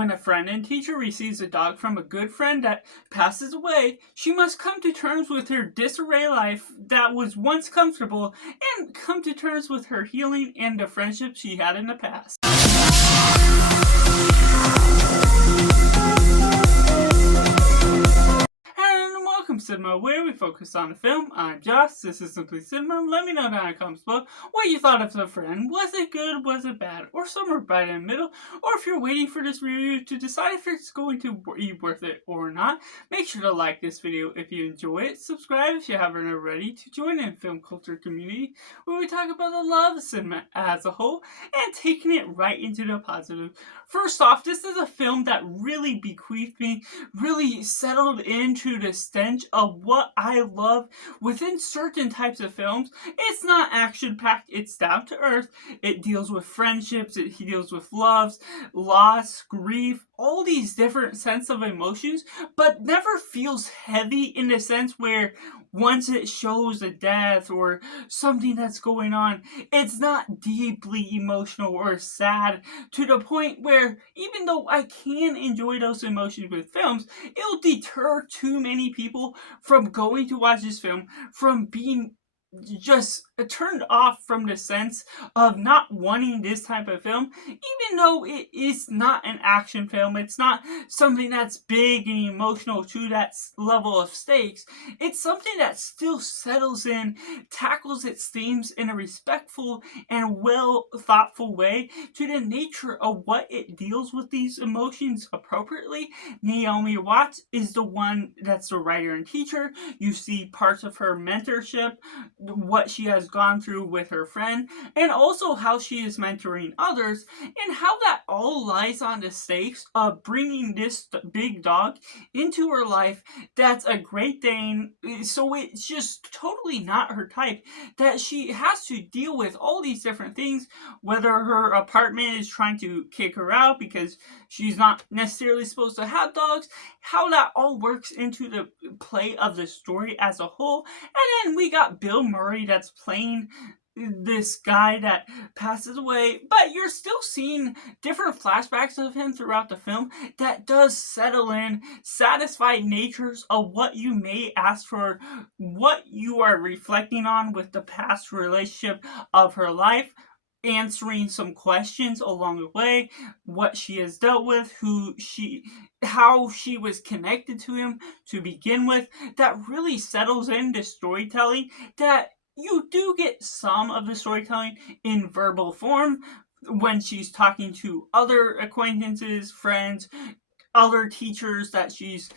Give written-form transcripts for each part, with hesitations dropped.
When a friend and teacher receives a dog from a good friend that passes away, she must come to terms with her disarray life that was once comfortable and come to terms with her healing and the friendship she had in the past. And welcome to Cinema, where we focus on the film. I'm Josh, this is Simply Cinema. Let me know down in the comments below what you thought of The Friend. Was it good, was it bad, or somewhere right in the middle? Or if you're waiting for this review to decide if it's going to be worth it or not, make sure to like this video if you enjoy it, subscribe if you haven't already, to join in film culture community where we talk about the love of cinema as a whole and taking it right into the positive. First off, this is a film that really bequeathed me, really settled into the stench of what I love within certain types of films. It's not action-packed, it's down to earth. It deals with friendships, it deals with loves, loss, grief, all these different sense of emotions, but never feels heavy in the sense where once it shows a death or something that's going on, it's not deeply emotional or sad to the point where even though I can enjoy those emotions with films, it'll deter too many people from going to watch this film, from being just turned off from the sense of not wanting this type of film, even though it is not an action film. It's not something that's big and emotional to that level of stakes. It's something that still settles in, tackles its themes in a respectful and well thoughtful way to the nature of what it deals with these emotions appropriately. Naomi Watts is the one that's the writer and teacher. You see parts of her mentorship, what she has gone through with her friend, and also how she is mentoring others, and how that all lies on the stakes of bringing this big dog into her life that's a Great Dane. So it's just totally not her type, that she has to deal with all these different things, whether her apartment is trying to kick her out because she's not necessarily supposed to have dogs, how that all works into the play of the story as a whole. And then we got Bill Murray that's playing this guy that passes away, but you're still seeing different flashbacks of him throughout the film that does settle in, satisfied natures of what you may ask for, what you are reflecting on with the past relationship of her life, answering some questions along the way, what she has dealt with, how she was connected to him to begin with. That really settles in the storytelling, that you do get some of the storytelling in verbal form when she's talking to other acquaintances, friends, other teachers that she's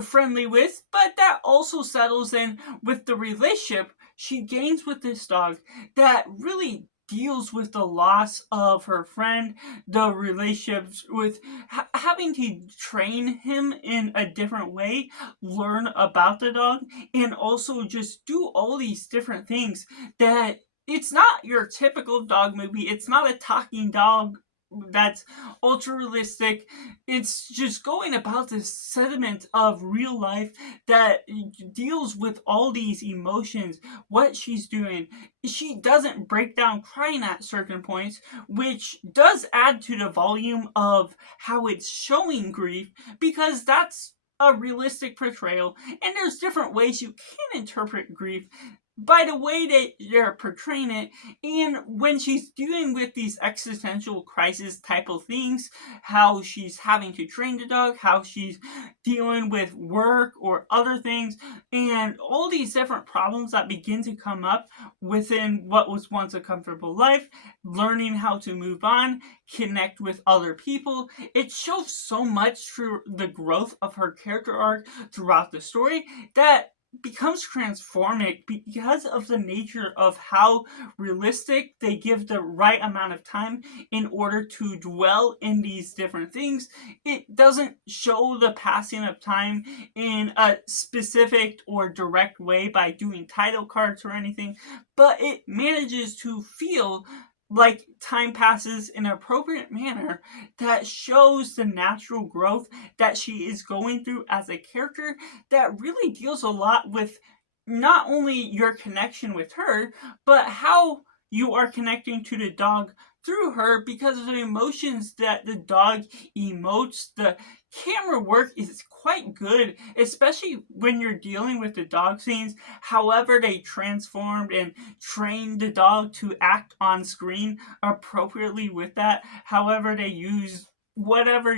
friendly with, but that also settles in with the relationship she gains with this dog that really deals with the loss of her friend, the relationships with having to train him in a different way, learn about the dog, and also just do all these different things that it's not your typical dog movie. It's not a talking dog that's ultra realistic. It's just going about this sediment of real life that deals with all these emotions, what she's doing. She doesn't break down crying at certain points, which does add to the volume of how it's showing grief, because that's a realistic portrayal, and there's different ways you can interpret grief by the way that they're portraying it. And when she's dealing with these existential crisis type of things, how she's having to train the dog, how she's dealing with work or other things, and all these different problems that begin to come up within what was once a comfortable life, learning how to move on, connect with other people. It shows so much through the growth of her character arc throughout the story that becomes transformative because of the nature of how realistic they give the right amount of time in order to dwell in these different things. It doesn't show the passing of time in a specific or direct way by doing title cards or anything, but it manages to feel like time passes in an appropriate manner that shows the natural growth that she is going through as a character, that really deals a lot with not only your connection with her, but how you are connecting to the dog through her because of the emotions that the dog emotes. The camera work is quite good, especially when you're dealing with the dog scenes. However, they transformed and trained the dog to act on screen appropriately with that. However, they use whatever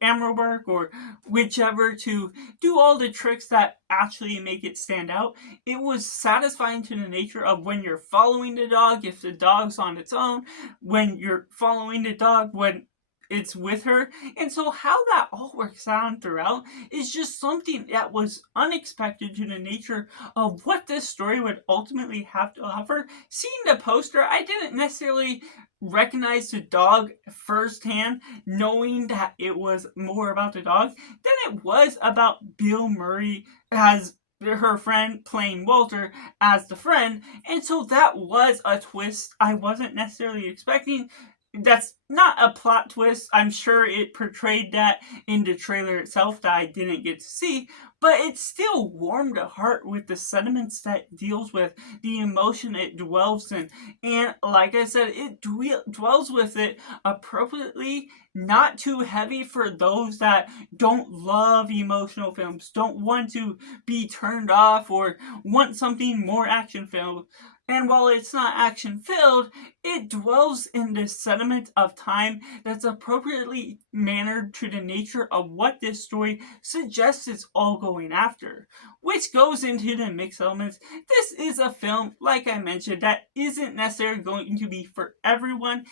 camera work or whichever to do all the tricks that actually make it stand out. It was satisfying to the nature of when you're following the dog, if the dog's on its own, when you're following the dog, when it's with her. And so, how that all works out throughout is just something that was unexpected to the nature of what this story would ultimately have to offer. Seeing the poster, I didn't necessarily recognize the dog firsthand, knowing that it was more about the dog than it was about Bill Murray as her friend playing Walter as the friend. And so that was a twist I wasn't necessarily expecting. That's not a plot twist. I'm sure it portrayed that in the trailer itself that I didn't get to see, but it still warmed the heart with the sentiments that it deals with, the emotion it dwells in. And like I said, it dwells with it appropriately, not too heavy for those that don't love emotional films, don't want to be turned off, or want something more action filled. And while it's not action filled, it dwells in this sediment of time that's appropriately mannered to the nature of what this story suggests it's all going after, which goes into the mixed elements. This is a film, like I mentioned, that isn't necessarily going to be for everyone,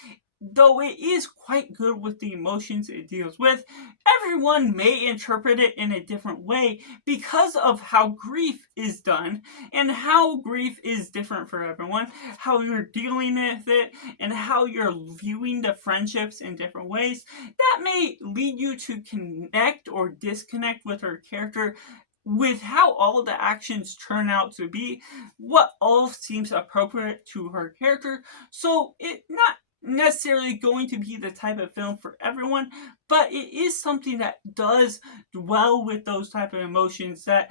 though it is quite good with the emotions it deals with. Everyone may interpret it in a different way because of how grief is done and how grief is different for everyone, how you're dealing with it, and how you're viewing the friendships in different ways. That may lead you to connect or disconnect with her character with how all the actions turn out to be, what all seems appropriate to her character. So it not necessarily going to be the type of film for everyone, but it is something that does dwell with those type of emotions that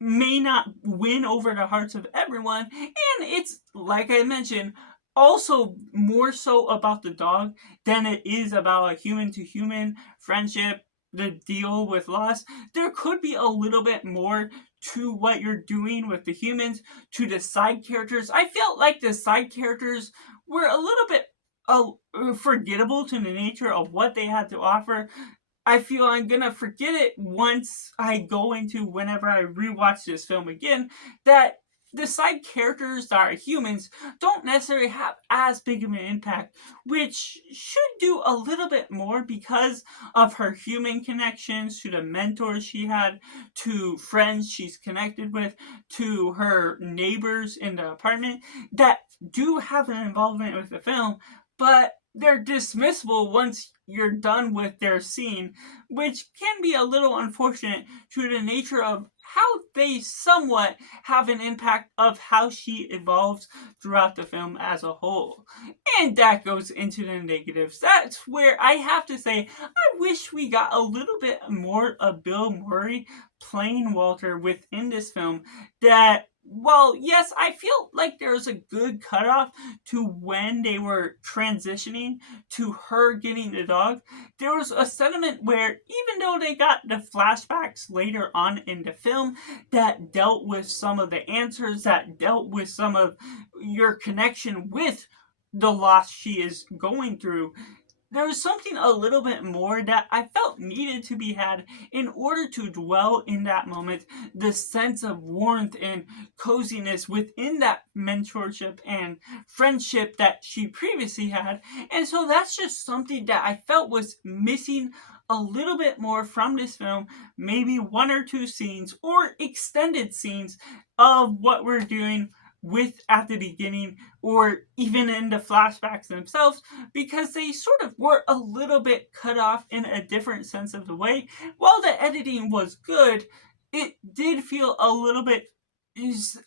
may not win over the hearts of everyone. And it's, like I mentioned, also more so about the dog than it is about a human to human friendship, the deal with loss. There could be a little bit more to what you're doing with the humans, to the side characters. I felt like the side characters were a little bit forgettable to the nature of what they had to offer. I feel I'm gonna forget it once I go into whenever I rewatch this film again, that the side characters that are humans don't necessarily have as big of an impact, which should do a little bit more because of her human connections to the mentors she had, to friends she's connected with, to her neighbors in the apartment that do have an involvement with the film, but they're dismissible once you're done with their scene, which can be a little unfortunate to the nature of how they somewhat have an impact of how she evolves throughout the film as a whole. And that goes into the negatives. That's where I have to say I wish we got a little bit more of Bill Murray playing Walter within this film. That, well, yes, I feel like there's a good cutoff to when they were transitioning to her getting the dog. There was a sentiment where, even though they got the flashbacks later on in the film that dealt with some of the answers, that dealt with some of your connection with the loss she is going through, there was something a little bit more that I felt needed to be had in order to dwell in that moment, the sense of warmth and coziness within that mentorship and friendship that she previously had. And so that's just something that I felt was missing a little bit more from this film, maybe one or two scenes or extended scenes of what we're doing with at the beginning, or even in the flashbacks themselves, because they sort of were a little bit cut off in a different sense of the way. While the editing was good, it did feel a little bit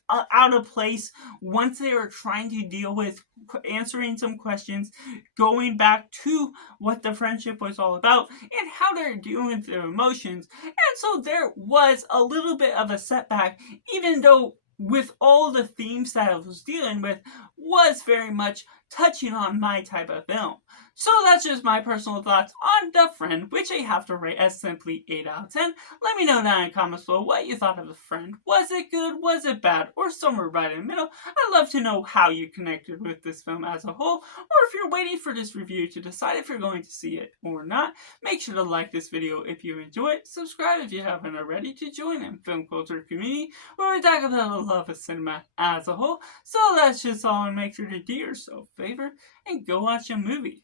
out of place once they were trying to deal with answering some questions, going back to what the friendship was all about and how they're dealing with their emotions. And so there was a little bit of a setback, even though with all the themes that I was dealing with, was very much touching on my type of film. So that's just my personal thoughts on The Friend, which I have to rate as simply 8 out of 10. Let me know down in the comments below what you thought of The Friend. Was it good? Was it bad? Or somewhere right in the middle? I'd love to know how you connected with this film as a whole, or if you're waiting for this review to decide if you're going to see it or not. Make sure to like this video if you enjoy it, subscribe if you haven't already to join in film culture community where we talk about the love of cinema as a whole. So let's just all make sure to do yourself a favor and go watch a movie.